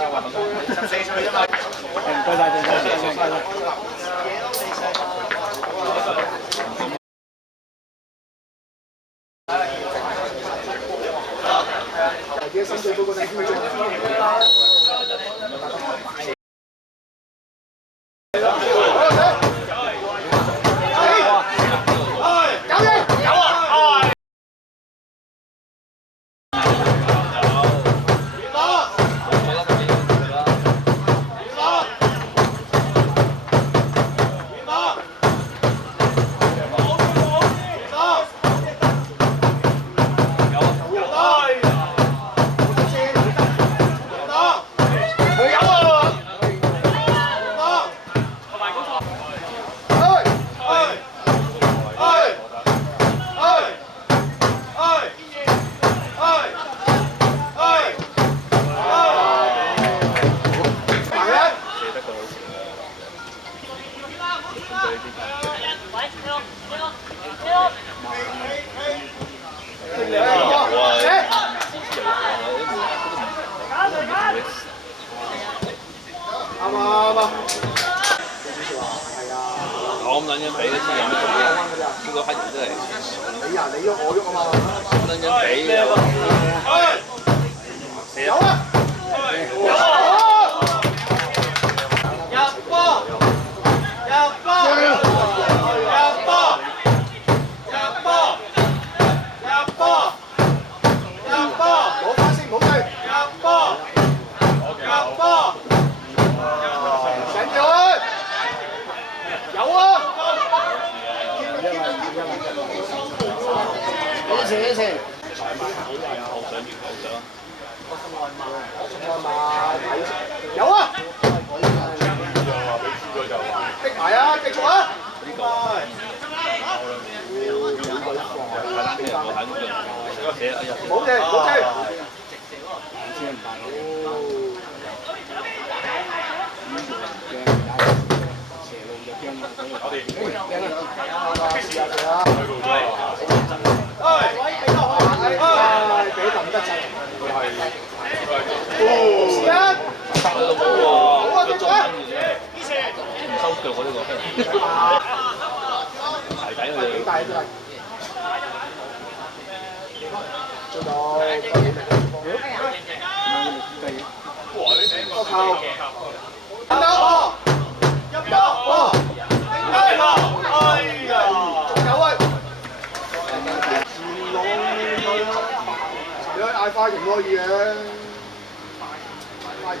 14歲啫嘛。唔該晒，唔該晒。嘅深水埗嗰陣叫做。我咁撚樣比都知有咩做嘅，呢個黑人真係你啊，你喐我喐啊嘛，咁撚樣比嘅。有啊！有啊！入波！入波！入波！入波！入波！入波！攞翻先，唔好追。入波！入波！上咗！有啊！一次。有啊！逼埋啊！繼續啊！冇嘅，冇嘅。俾林得滯，時間，好啊，繼續啊！唔收腳嗰呢個，鞋底佢幾大真係，做到，個球，等等，入波，哎呀，仲有啊！你嗌花型可以嘅，花型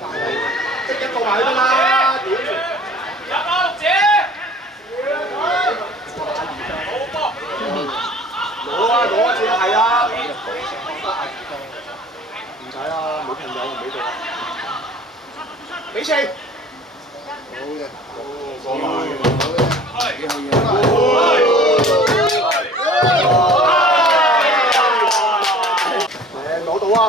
啊，即一個埋得啦，屌！入波姐，攞啊，姐係啊，唔使啦，冇朋友唔俾到，俾錢，好嘅，好攞到啊！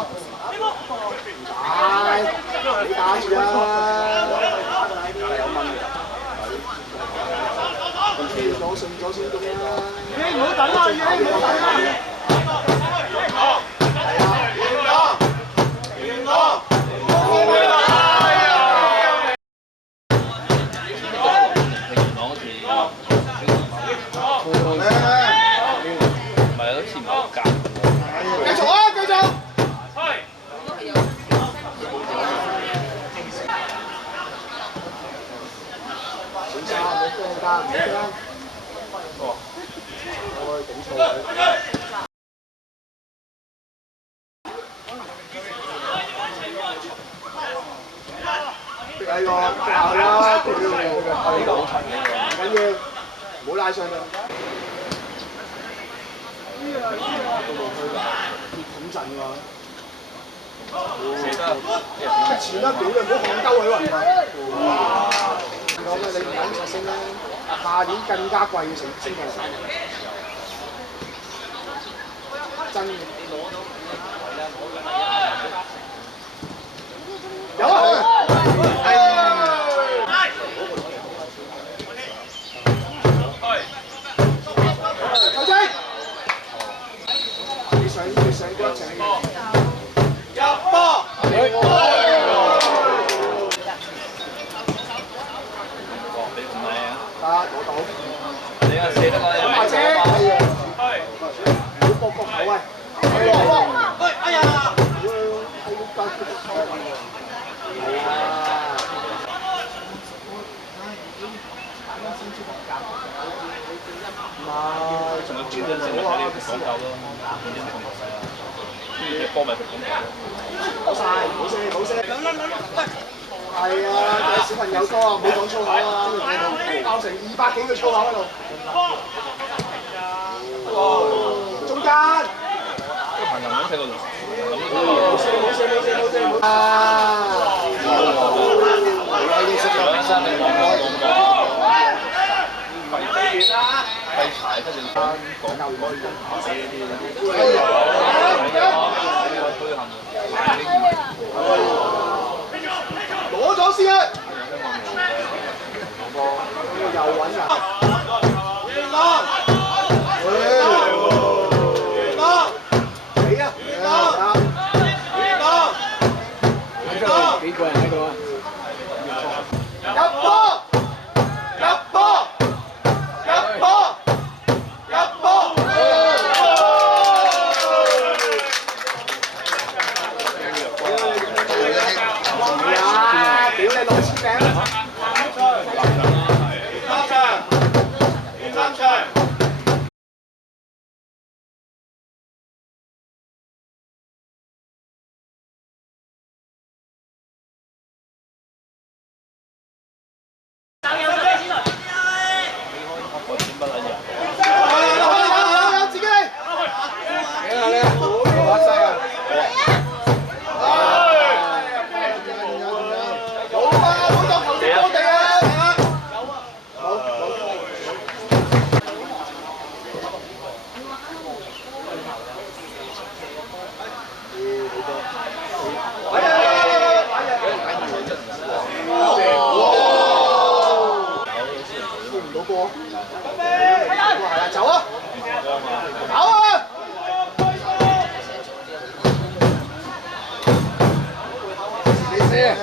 你打住啦！有蚊嘅，攞順咗先咁啦。唔好等啦，唔好等啦。係個教啦，屌！呢個好長嘅，唔緊要，唔好拉上去。咁震㗎，出前啦，屌你唔好戇鳩佢喎！講咩？你唔肯實升啦，下年更加貴嘅升過嚟，真嘅。有啊！球精，你上嗰一程入波！攞到。你啊死得啦！或者係好搏搏頭喂，哎呀！係啊！唔係，仲有專登性睇你講究咯，專登性係啊，啲波咪佢講究。好晒，好聲，好聲。係啊，小朋友多啊，唔好講粗口啊，爆成200幾個粗口喺度。中間。個朋友冇睇過仲。冇啊！廢柴跟住講究嗰啲死嗰啲，推行攞咗先啊！又揾人。幾個人喺度啊？入波！入波！入波！入波！屌你攞錢名！三場。走啊！走啊！你先。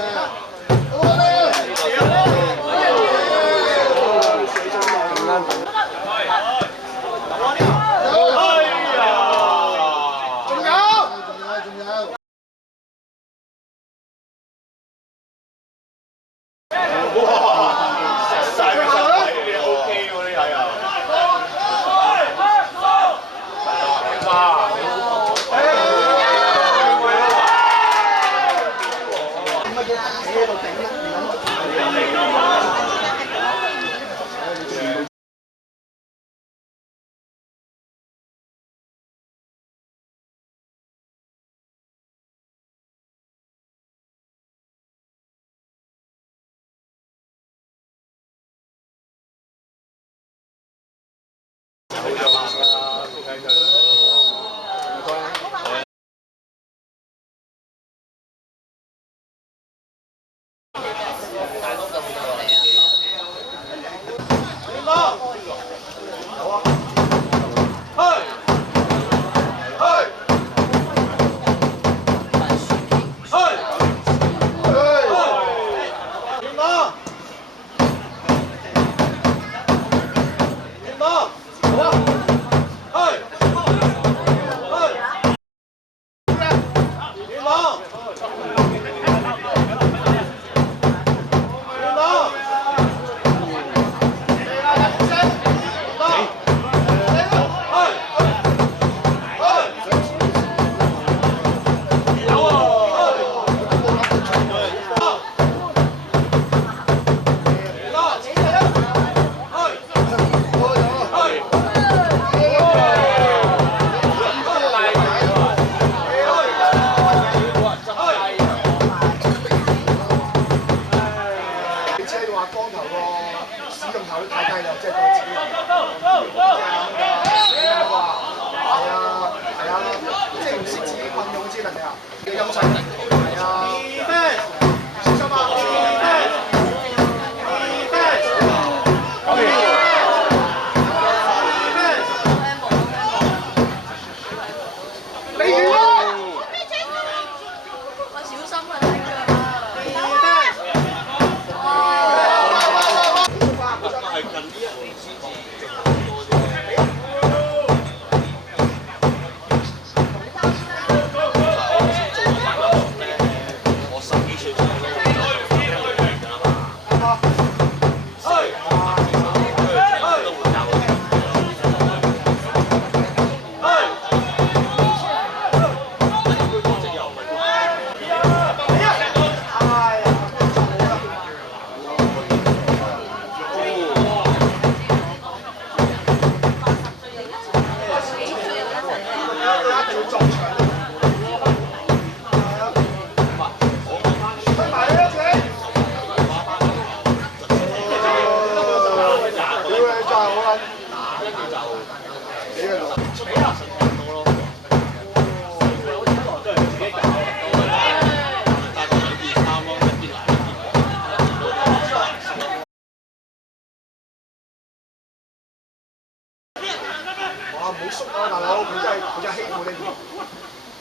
哇！唔好縮啊，大佬！佢真係欺負你。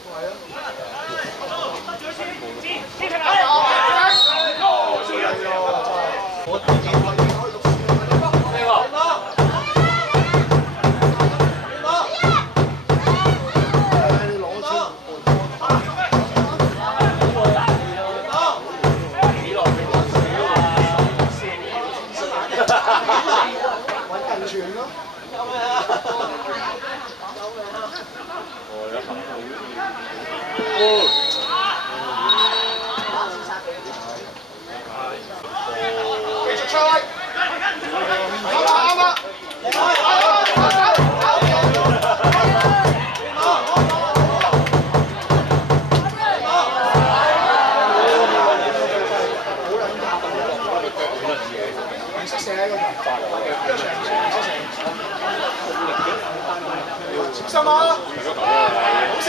係啊！揾人傳咯。繼續出嚟，啱啦！唔識射呢個小心啊！好射！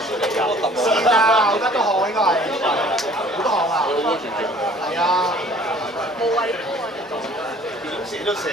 是啊，好多都學應該係，好多學啊。係啊。點寫都寫。